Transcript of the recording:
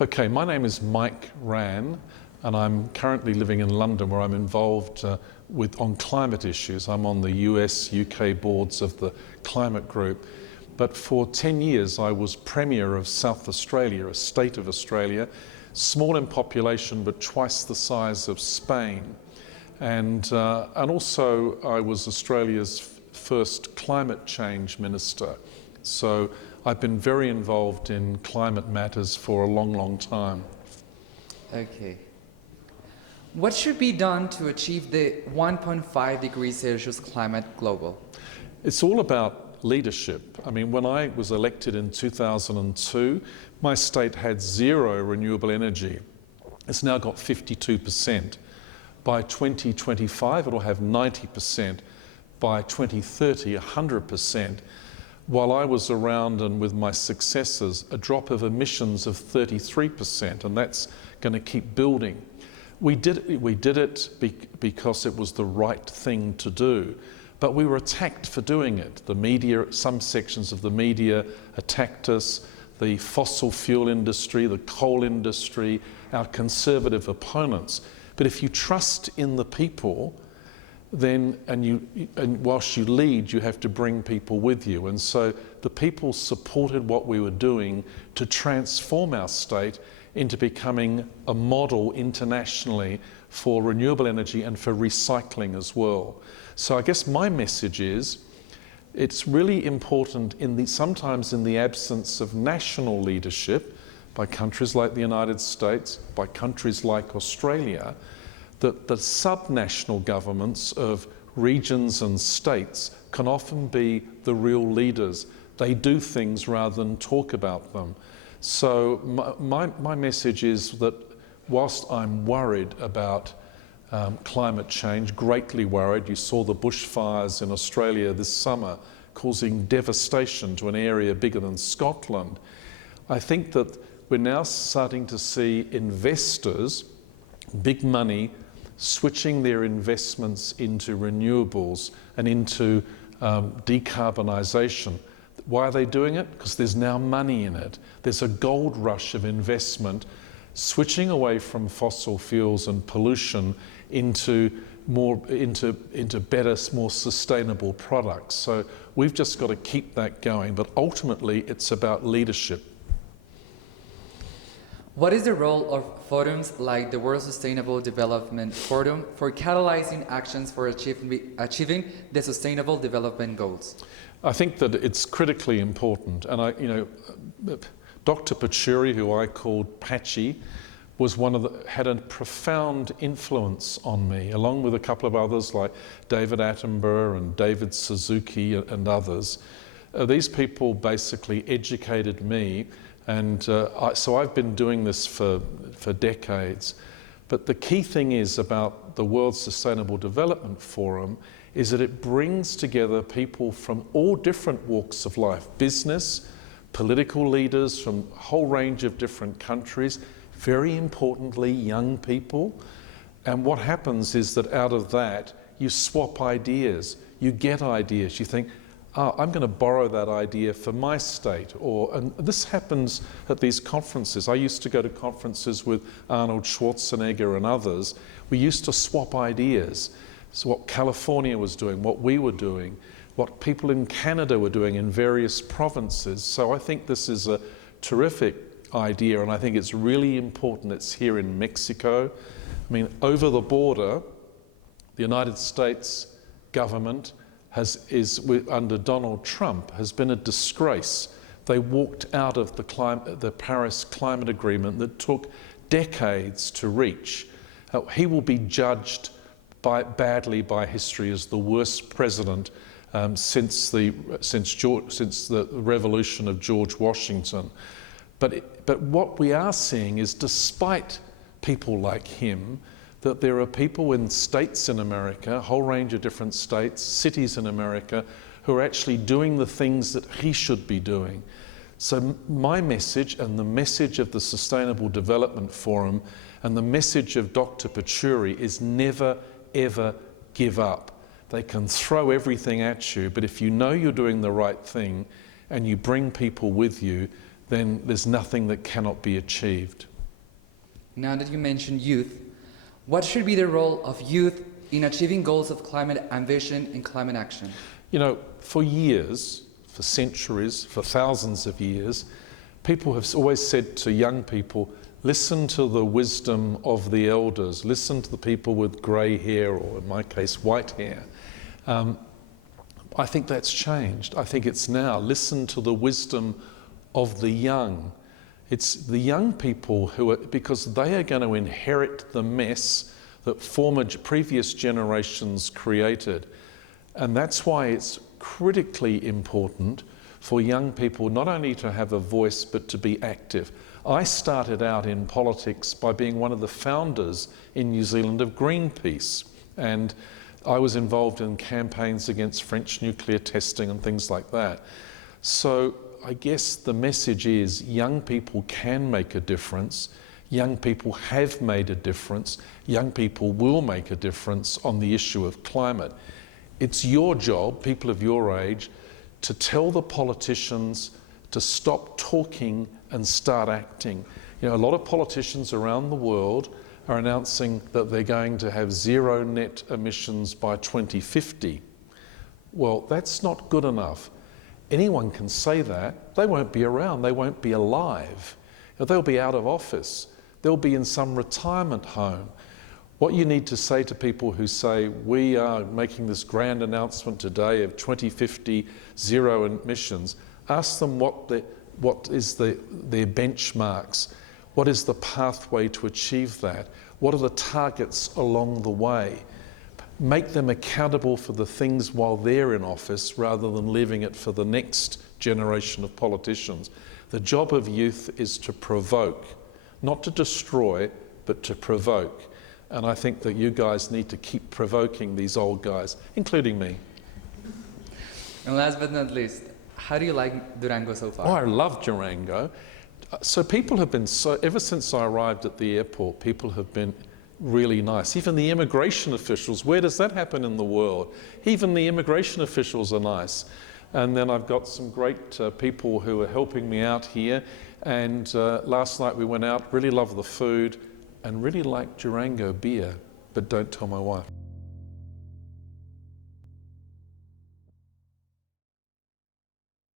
Okay, my name is Mike Rann, and I'm currently living in London, where I'm involved on climate issues. I'm on the US-UK boards of the climate group. But for 10 years, I was Premier of South Australia, a state of Australia, small in population, but twice the size of Spain. And also I was Australia's first climate change minister. So I've been very involved in climate matters for a long, long time. Okay. What should be done to achieve the 1.5 degrees Celsius climate global? It's all about leadership. I mean, when I was elected in 2002, my state had 0 renewable energy. It's now got 52%. By 2025, it'll have 90%. By 2030, 100%. While I was around and with my successors, a drop of emissions of 33%, and that's going to keep building. We did it because it was the right thing to do, but we were attacked for doing it. The media, some sections of the media attacked us, the fossil fuel industry, the coal industry, our conservative opponents. But if you trust in the people, then, and whilst you lead, you have to bring people with you. And so the people supported what we were doing to transform our state into becoming a model internationally for renewable energy and for recycling as well. So I guess my message is, it's really important sometimes in the absence of national leadership by countries like the United States, by countries like Australia, that the subnational governments of regions and states can often be the real leaders. They do things rather than talk about them. So my message is that whilst I'm worried about climate change, greatly worried, you saw the bushfires in Australia this summer causing devastation to an area bigger than Scotland, I think that we're now starting to see investors, big money, switching their investments into renewables and into decarbonisation. Why are they doing it? Because there's now money in it. There's a gold rush of investment, switching away from fossil fuels and pollution into better, more sustainable products. So we've just got to keep that going. But ultimately, it's about leadership. What is the role of forums like the World Sustainable Development Forum for catalyzing actions for achieving the Sustainable Development Goals? I think that it's critically important. And Dr. Patchouri, who I called Patchy, was had a profound influence on me, along with a couple of others like David Attenborough and David Suzuki and others. These people basically educated me. And so I've been doing this for decades. But the key thing is about the World Sustainable Development Forum is that it brings together people from all different walks of life, business, political leaders from a whole range of different countries, very importantly, young people. And what happens is that out of that, you swap ideas, you get ideas, you think, I'm going to borrow that idea for my state. And this happens at these conferences. I used to go to conferences with Arnold Schwarzenegger and others. We used to swap ideas. So what California was doing, what we were doing, what people in Canada were doing in various provinces. So I think this is a terrific idea, and I think it's really important it's here in Mexico. I mean, over the border, the United States government under Donald Trump has been a disgrace. They walked out of the Paris Climate Agreement that took decades to reach. He will be judged badly by history as the worst president since the revolution of George Washington. But what we are seeing is, despite people like him, that there are people in states in America, a whole range of different states, cities in America, who are actually doing the things that he should be doing. So my message, and the message of the Sustainable Development Forum, and the message of Dr. Patchouri is never, ever give up. They can throw everything at you, but if you know you're doing the right thing and you bring people with you, then there's nothing that cannot be achieved. Now that you mentioned youth, what should be the role of youth in achieving goals of climate ambition and climate action? You know, for years, for centuries, for thousands of years, people have always said to young people, listen to the wisdom of the elders, listen to the people with grey hair, or in my case, white hair. I think that's changed. I think it's now, listen to the wisdom of the young. It's the young people who are, because they are going to inherit the mess that previous generations created. And that's why it's critically important for young people not only to have a voice, but to be active. I started out in politics by being one of the founders in New Zealand of Greenpeace. And I was involved in campaigns against French nuclear testing and things like that. So I guess the message is young people can make a difference. Young people have made a difference. Young people will make a difference on the issue of climate. It's your job, people of your age, to tell the politicians to stop talking and start acting. You know, a lot of politicians around the world are announcing that they're going to have zero net emissions by 2050. Well, that's not good enough. Anyone can say that. They won't be around. They won't be alive. They'll be out of office. They'll be in some retirement home. What you need to say to people who say, we are making this grand announcement today of 2050 zero emissions, ask them what is their benchmarks. What is the pathway to achieve that? What are the targets along the way? Make them accountable for the things while they're in office rather than leaving it for the next generation of politicians. The job of youth is to provoke, not to destroy, but to provoke. And I think that you guys need to keep provoking these old guys, including me. And last but not least, how do you like Durango so far? Oh, I love Durango. So people have been ever since I arrived at the airport, people have been really nice. Even the immigration officials, where does that happen in the world? Even the immigration officials are nice. And then I've got some great people who are helping me out here. And last night we went out, really loved the food, and really liked Durango beer, but don't tell my wife.